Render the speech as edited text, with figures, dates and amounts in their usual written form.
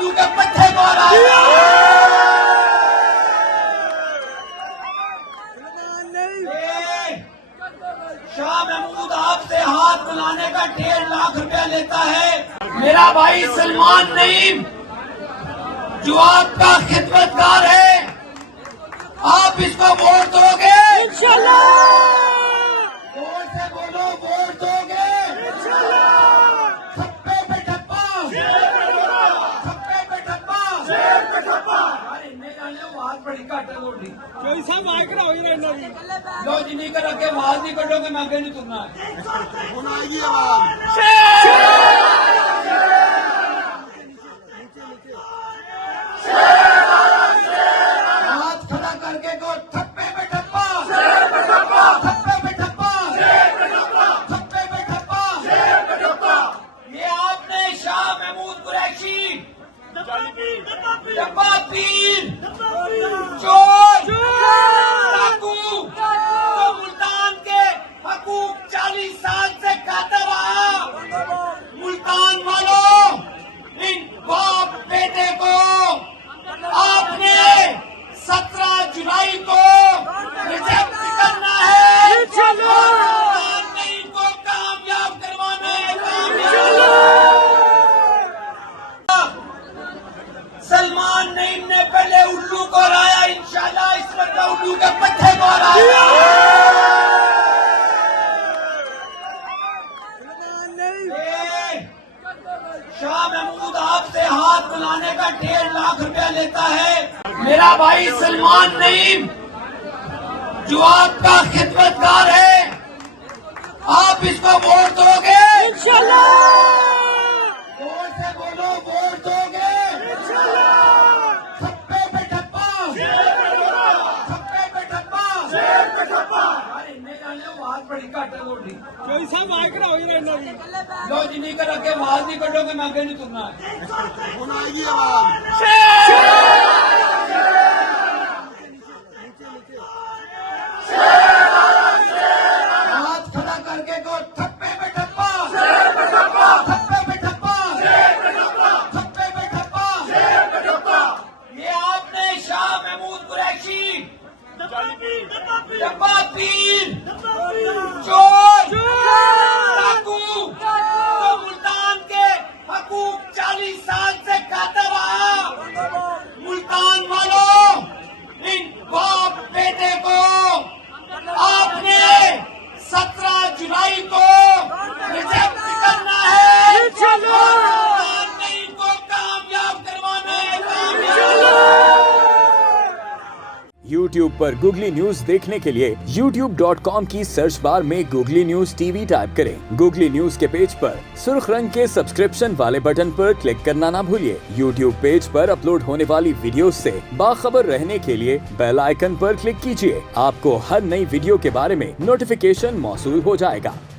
उल्लू के पत्ते मारा। शाह महमूद आपसे हाथ मिलाने का 1.5 लाख रुपया लेता है। मेरा भाई सलमान नईम जो आपका खिदमतगार है, आप इसको वोट दोगे इंशाल्लाह। जोर से बोलो, वोट दोगे इंशाल्लाह। ठप्पे पे ठप्पा, ठप्पे पे ठप्पा। अरे इन्हें जाने वो हाथ बड़ी घट है रोटी कोई साहब आकर हो ही रहना जी। लो जी नहीं कर रखे, आवाज नहीं कटोगे, मैं आगे नहीं तुरना हाथ खड़ा करके को ठप्पे पे ठप्पा, ठप्पे पे ठप्पा, ठप्पे पे ठप्पा। ये आपने शाह महमूद कुरैशी, डब्बा पीर, चोर, डाकू, तो मुल्तान के हकूक 40 साल से खाता रहा। मुल्तान वालों, इन बाप बेटे को आपने 17 जुलाई को रिजेक्ट करना है। मुल्तान ने इनको कामयाब करवाना है, सलमान नईम ने पहले उल्लू को हराया, इंशाल्लाह इस बार उल्लू के पत्ते मारा। शाह महमूद आपसे हाथ मिलाने का 1.5 लाख रुपया लेता है। मेरा भाई सलमान नईम जो आपका खिदमतगार है, आप इसको वोट दोगे इंशाल्लाह। जोर से बोलो, वोट दोगे इंशाल्लाह। ठप्पे पे ठप्पा, ठप्पे पे ठप्पा। अरे इन्हें जाने वो हाथ बड़ी घट है रोटी कोई साहब आकर हो ही रहना जी। लो जी नहीं कर रखे, आवाज नहीं कटोगे, मैं आगे नहीं तुरना हाथ खड़ा करके को ठप्पे पे ठप्पा, ठप्पे पे ठप्पा, ठप्पे पे ठप्पा। ये आपने शाह महमूद कुरैशी, डब्बा पीर, चोर, डाकू, तो मुल्तान के हकूक 40 साल से खाता रहा। मुल्तान वालों, इन बाप बेटे को आपने 17 जुलाई को रिजेक्ट करना है। मुल्तान ने इनको कामयाब करवाना है, YouTube पर गूगली न्यूज देखने के लिए youtube.com की सर्च बार में गूगली न्यूज टीवी टाइप करें। गूगली न्यूज के पेज पर सुर्ख रंग के सब्सक्रिप्शन वाले बटन पर क्लिक करना ना भूलिए। YouTube पेज पर अपलोड होने वाली वीडियोस से बाखबर रहने के लिए बेल आइकन पर क्लिक कीजिए। आपको हर नई वीडियो के बारे में नोटिफिकेशन मौसूल हो जाएगा।